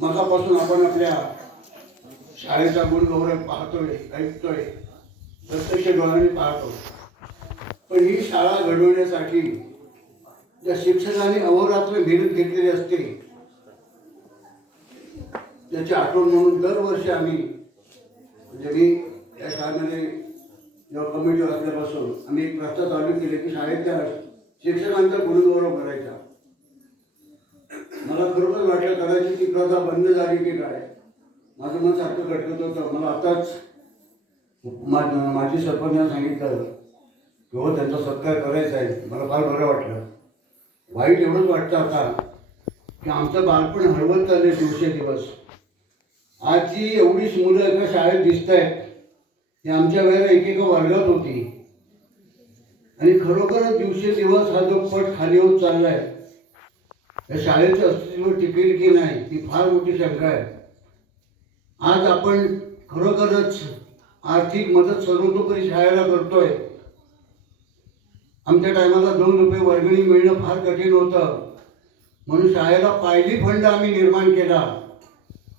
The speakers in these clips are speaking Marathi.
मगापासून आपण आपल्या शाळेचा गुणगौरव पाहतोय ऐकतोय प्रत्यक्ष डोळ्याने पाहतो पण ही शाळा घडवण्यासाठी ज्या शिक्षकांनी अहोरात्र मेहनत घेतलेली असते त्याची आठवण म्हणून दरवर्षी आम्ही म्हणजे मी या शाळेमध्ये जेव्हा कमिटी असल्यापासून आम्ही एक प्रस्ताव चालू केले की शाळेत त्या शिक्षकांचा गुणगौरव करायचा. मला खरोखर वाटलं कदाचित ती प्रथा बंद झाली की काय? माझं मन सारखं खटकत होतं. मला आताच मा- माझी सरपंचाने सांगितलं की हो त्यांचा सत्कार करायचा आहे. मला फार बरं वाटलं. वाईट एवढंच वाटतं आता की आमचं बालपण हळवत चाललंय दिवसेदिवस आजची एवढीच मुलं एका शाळेत दिसत आहेत ती आमच्या वेळेला एकेका वर्गात होती. आणि खरोखरच दिवसेदिवस हा जो पट खाली होत चाललाय. या शाळेचं अस्तित्व टिकेल की नाही ती फार मोठी शंका आहे. आज आपण खरोखरच आर्थिक मदत सर्वतोपरी शाळेला करतोय. आमच्या टायमाला दोन रुपये वर्गणी मिळणं फार कठीण होतं. म्हणून शाळेला पायली फंड आम्ही निर्माण केला.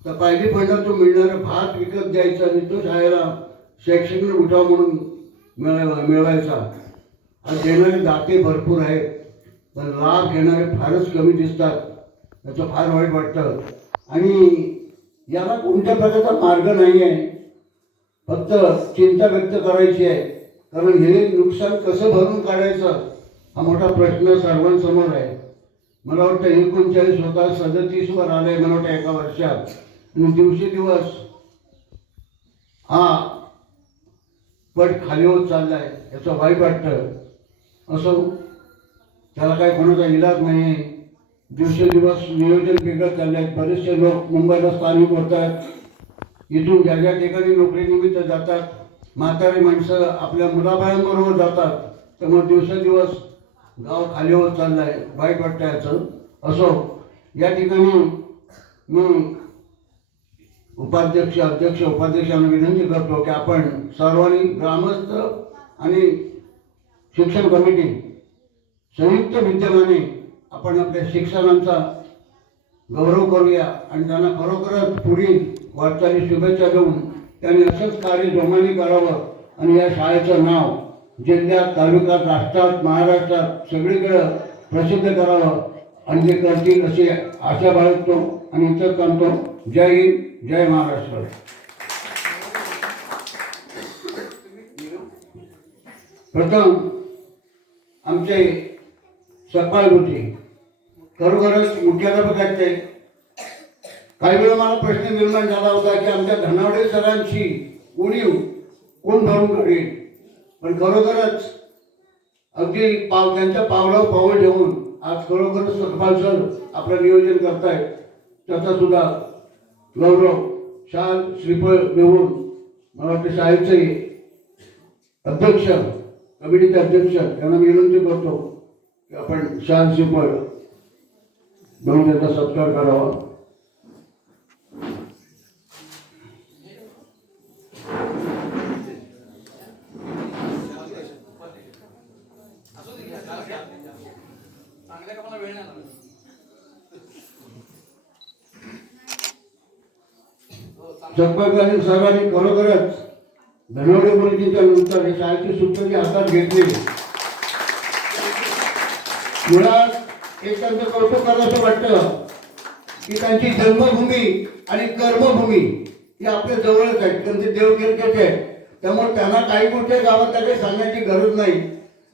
तर पायली फंडातून मिळणारं भात विकत द्यायचा आणि तो शाळेला शैक्षणिक उठाव म्हणून मिळवा- मिळवायचा. आज देणारे दाते भरपूर आहेत. तर लाभ घेणारे फारच कमी दिसतात त्याचं फार वाईट वाटतं. आणि याला कोणत्या प्रकारचा मार्ग नाही आहे फक्त चिंता व्यक्त करायची आहे. कारण हे नुकसान कसं भरून काढायचं हा मोठा प्रश्न सर्वांसमोर आहे. मला वाटतं एकोणचाळीस होता सदतीसवर आलाय मला वाटतं एका वर्षात. आणि दिवसेदिवस हा पट खाली होत चाललाय याचं वाईट वाटतं. असं त्याला काय कोणाचा इलाज नाही. दिवसेंदिवस नियोजन बिघडत चालले आहेत बरेचसे लोक मुंबईला स्थानिक होत आहेत इथून ज्या ज्या ठिकाणी नोकरीनिमित्त जातात म्हातारी माणसं आपल्या मुलाबायांबरोबर जातात. त्यामुळे दिवसेंदिवस गाव खाली होत चाललं आहे वाईट वाटतं याचं असो या ठिकाणी मी उपाध्यक्ष अध्यक्ष उपाध्यक्षांना विनंती करतो की आपण सर्वांनी ग्रामस्थ आणि शिक्षण कमिटी संयुक्त विद्यमाने आपण आपल्या शिक्षकांचा गौरव करूया आणि त्यांना खरोखरच पुढील वाटचाली शुभेच्छा देऊन त्यांनी असंच कार्य जोमाने करावं आणि या शाळेचं नाव जिल्ह्यात तालुक्यात राष्ट्रात महाराष्ट्रात सगळीकडं प्रसिद्ध करावं. आणि ते करतील अशी आशा बाळगतो आणि इतर सांगतो जय हिंद जय महाराष्ट्र. प्रथम आमचे सकाळ होते खरोखरच मुख्याध्यापक आहेत काही वेळा मला प्रश्न निर्माण झाला होता की आमच्या धनावडे सरांची उणीव कोण भरून करेल पण खरोखरच अगदी पाव त्यांच्या पावलावर पाऊल ठेवून आज खरोखरच सतपाल सर आपलं नियोजन करतायत. त्याचा सुद्धा गौरव शाल श्रीफळ देऊन मला वाटतं शाळेचे अध्यक्ष कमिटीचे अध्यक्ष त्यांना विनंती करतो. आपण शाल श्रीफळ देऊन त्याचा सत्कार करावा लागला. चंपकराणी सर्वांनी खरोखरच धनवडे मुलगीच्या नंतर हे शाळेची सूत्रची हातात घेतली मुळात एक त्यांचं कौतुक करायचं वाटतं की त्यांची जन्मभूमी आणि कर्मभूमी ही आपल्या जवळच आहेत. त्यांचे देवगिरकेचे आहेत. त्यामुळे त्यांना काही गोष्टी गावात काही सांगण्याची गरज नाही.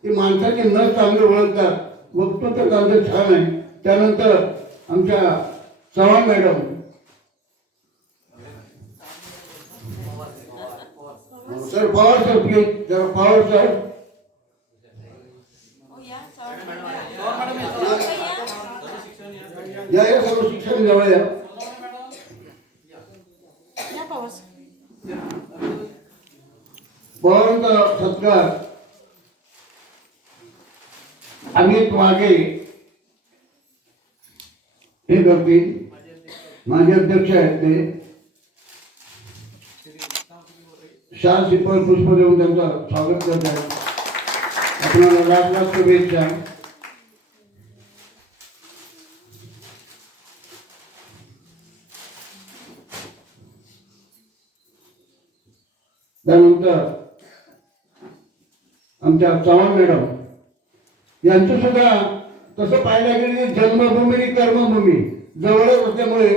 ती माणसाची न चांगले ओळखतात. वक्तृत्व त्यांचं छान आहे. त्यानंतर आमच्या Chavan madam. Sir Pawar sir please Pawar sir. या या सर्व शिक्षण जवळ या. बळवंत सत्कार. अमित मागे हे करतील. माझे अध्यक्ष आहेत ते. शाल शिपळ पुष्प देऊन त्यांचं स्वागत करत आहे आपल्याला लाख लाख शुभेच्छा. त्यानंतर आमच्या चव्हाण मॅडम यांचं सुद्धा तसं पाहायला गेलं की जन्मभूमी आणि कर्मभूमी जवळच असल्यामुळे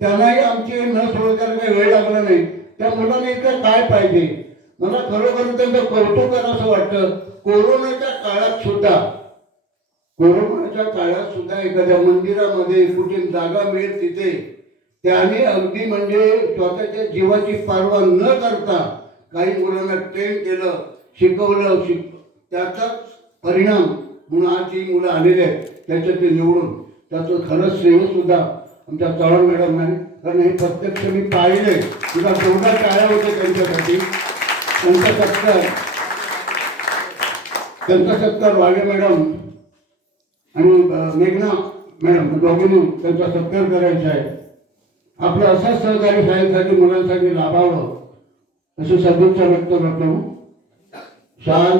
त्यांनाही आमची न सोड काही वेळ लागला नाही. त्या मुलांना इथं काय पाहिजे? मला खरोखर त्यांचं कौतुक करावं असं वाटतं कोरोनाच्या काळात सुद्धा कोरोनाच्या काळात सुद्धा एखाद्या मंदिरामध्ये कुठे जागा मिळेल तिथे त्याने अगदी म्हणजे स्वतःच्या जीवाची पारवा न करता काही मुलांना ट्रेन केलं शिकवलं शिक त्याचाच परिणाम म्हणून आज ही मुलं आलेली आहेत त्याच्यात ते निवडून त्याचं खरंच सेवसुद्धा सुद्धा आमच्या चव्हाण मॅडम नाही कारण हे प्रत्यक्ष मी पाहिले तुला तेवढा टाळ्या होते त्यांच्यासाठी. त्यांचा सत्कार त्यांचा सत्कार वाघे मॅडम आणि मेघना मॅडम दोघींनी त्यांचा सत्कार करायचा आहे. आपलं असंच सहकारी शाळेसाठी मुलांसाठी लाभावं. असं सगळ्यांचा व्यक्त करतो. शान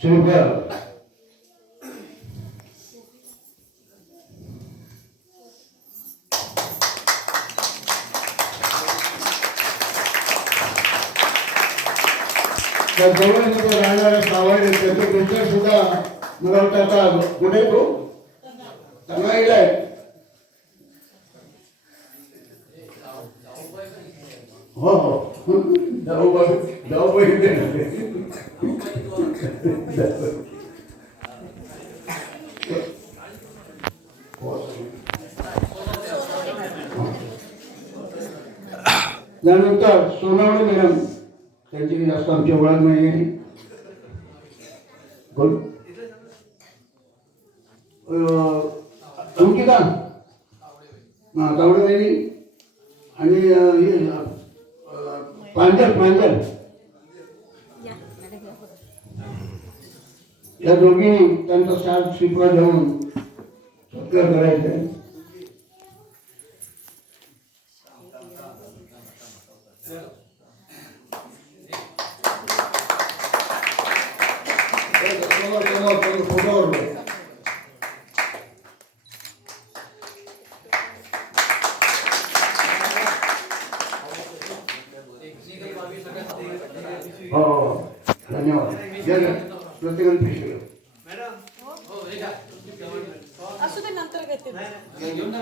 श्रीकर त्या जवळ तिथे राहणाऱ्या सावळे त्याचे मिस्टर सुद्धा मला वाटतं आता कुठे तो तनाईला आहे. हो हो. जाऊ बाई जाऊ बाई इथे त्यानंतर सोनावणे मॅडम त्यांची जास्त आमची ओळख नाही आहे. बोल. अं, अंकिता. हां तावडे वहिनी. आणि अं, हे त्या प्रांजल दोघी त्यांचा साथ स्वीकार घेऊन सत्कार करायचा हो हो धन्यवाद जय जय. प्रत्येकाने घ्या. असू दे नंतर घेते घेऊन.